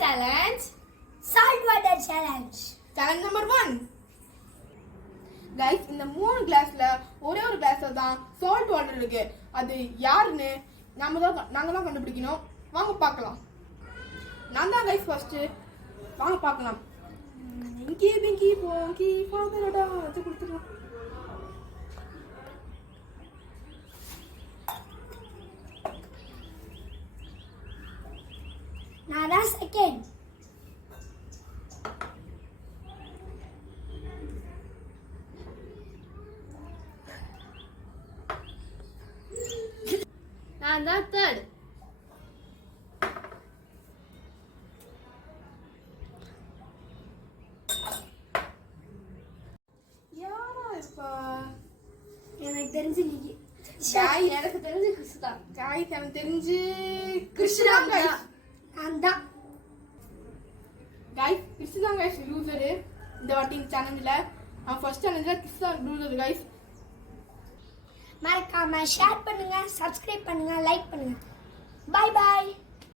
challenge. Salt water challenge. Challenge number 1. Guys, இந்த 3 கிளாஸ்ல ஒரே ஒரு கிளாஸ்ல தான் salt water இருக்கு. அது யாருன்னு நாங்க தான் கண்டுபிடிக்கணும். வாங்க பார்க்கலாம். நான் தான் guys first. வாங்க பார்க்கலாம். இங்கி பிங்கி போங்கி ஃபாதரடா அது கொடுத்துறோம். நான் தான் செகண்ட். நான் தான் தேர்ட். யாரா இப்ப எனக்கு தெரிஞ்சு நீ எனக்கு தெரிஞ்சு கிறிஸ் தான். எனக்கு தெரிஞ்சு கிறிஸ் தான் guys. நான் தான். guys கிறிஸ் தான் guys லூசர். இந்த வாட்டி சேலஞ்சில ஃபர்ஸ்ட் சேலஞ்சில கிறிஸ் தான் லூசர் guys. மறக்காம ஷேர் பண்ணுங்க, சப்ஸ்கிரைப் பண்ணுங்க, லைக் பண்ணுங்க. Bye by.